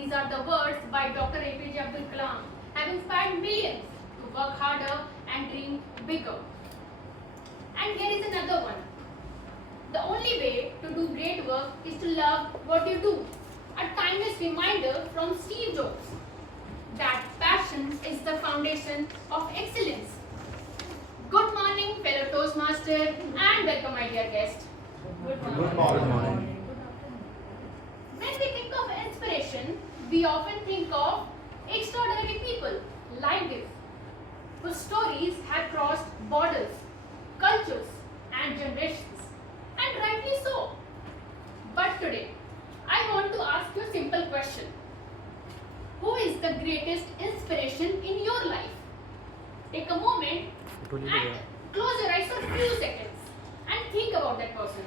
These are the words by Dr. APJ Abdul Kalam, have inspired millions to work harder and dream bigger. And here is another one. The only way to do great work is to love what you do. A timeless reminder from Steve Jobs that passion is the foundation of excellence. Good morning, fellow Toastmasters, and welcome, my dear guest. Good morning. Good morning. When we think of inspiration, we often think of extraordinary people like this, whose stories have crossed borders, cultures, and generations, and rightly so. But today, I want to ask you a simple question. Who is the greatest inspiration in your life? Take a moment and close your eyes for a few seconds and think about that person.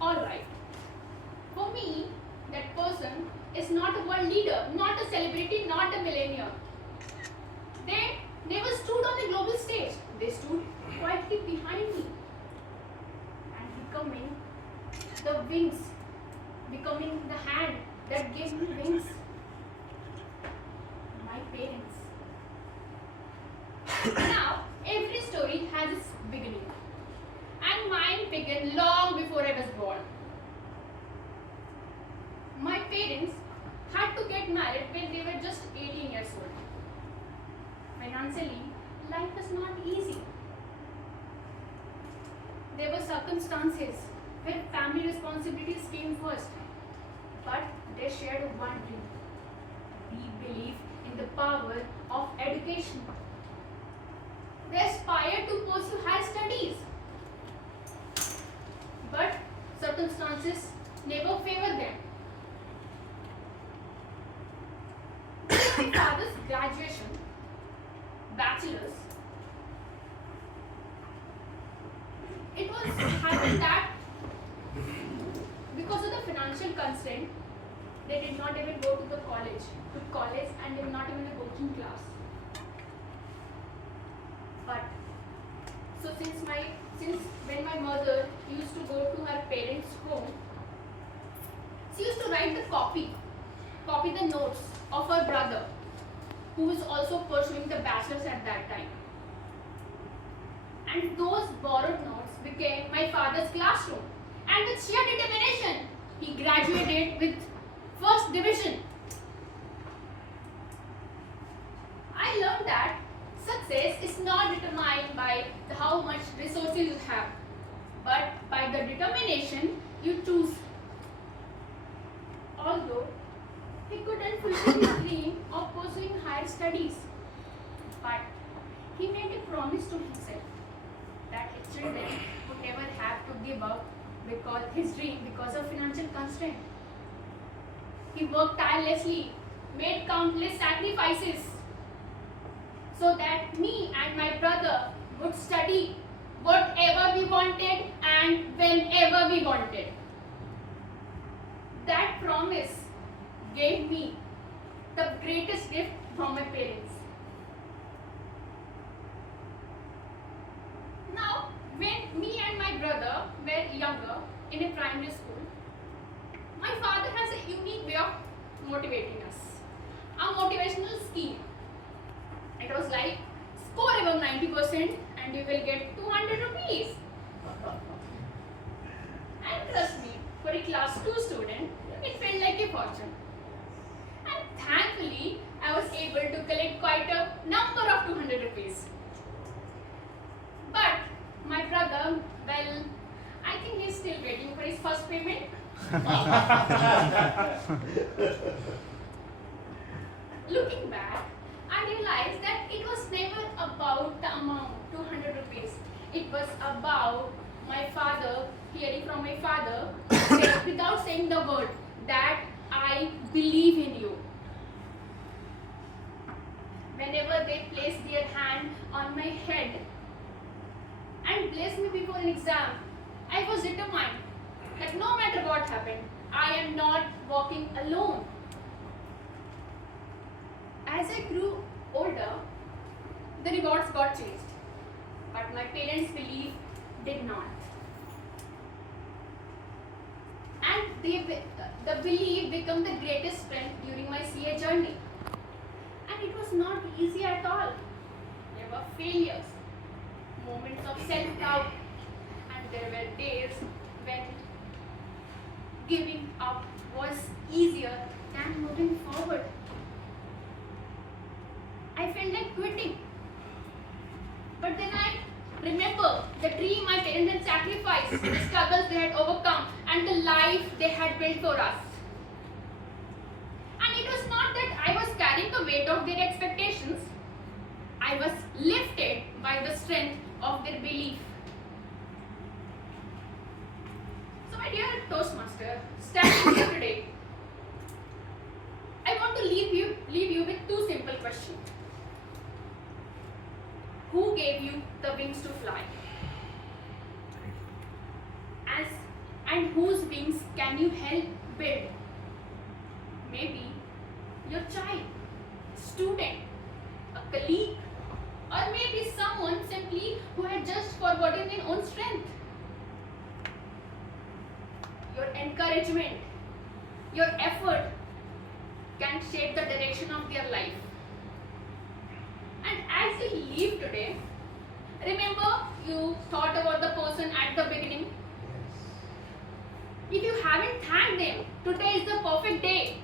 Alright. For me, that person is not a world leader, not a celebrity, not a millionaire. They never stood on the global stage. They stood quietly behind me and becoming the wings, becoming the hand that gave me wings. My parents. Now, every story has its beginning, and mine began long before I was born. My parents had to get married when they were just 18 years old. Financially, life was not easy. There were circumstances where family responsibilities came first, but they shared one dream. We believe in the power of education. They aspired to pursue higher studies, but circumstances never favored them. My father's graduation, bachelor's, it was happened that because of the financial constraint, they did not even go to college and they were not even a working class. But so since when my mother used to go to her parents' home, she used to write the copy the notes of her brother, who was also pursuing the bachelor's at that time. And those borrowed notes became my father's classroom. And with sheer determination, he graduated with first division. I learned that success is not determined by how much resources you have, but by the determination you choose. Although he couldn't fulfill his dream of pursuing higher studies, but he made a promise to himself that his children would never have to give up his dream because of financial constraint. He worked tirelessly, made countless sacrifices, so that me and my brother would study whatever we wanted and whenever we wanted. That promise gave me the greatest gift from my parents. Now, when me and my brother were younger in a primary school, my father has a unique way of motivating us. A motivational scheme. It was like, score above 90% and you will get 200 rupees. And trust me, for a class 2 student, it felt like a fortune. And thankfully, I was able to collect quite a number of 200 rupees. But my brother, well, I think he's still waiting for his first payment. Looking back, I realized that it was never about the amount, 200 rupees. It was about my father, hearing from my father, without saying the word, that I believe in you. Whenever they placed their hand on my head and placed me before an exam, I was determined that no matter what happened, I am not walking alone. As I grew older, the rewards got changed, but my parents' belief did not. The belief became the greatest strength during my CA journey. And it was not easy at all. There were failures, moments of self-doubt, and there were days when giving up was easier than moving forward. I felt like quitting. But then I remember the dream my parents had sacrificed, the struggles they had overcome, and the life they had built for us. And it was not that I was carrying the weight of their expectations. I was lifted by the strength of their belief. So my dear Toastmaster, standing here today, I want to leave you with two simple questions. Who gave you the wings to fly? And whose wings can you help build? Maybe your child, student, a colleague, or maybe someone simply who had just forgotten their own strength. Your encouragement, your effort can shape the direction of their life. And as you leave today, remember you thought about the person at the beginning. If you haven't thanked them, today is the perfect day.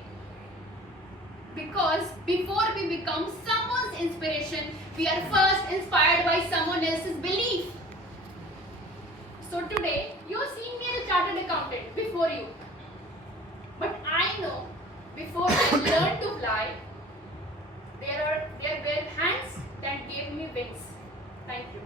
Because before we become someone's inspiration, we are first inspired by someone else's belief. So today, you are seeing me as a chartered accountant before you. But I know, before I learned to fly, there were hands that gave me wings. Thank you.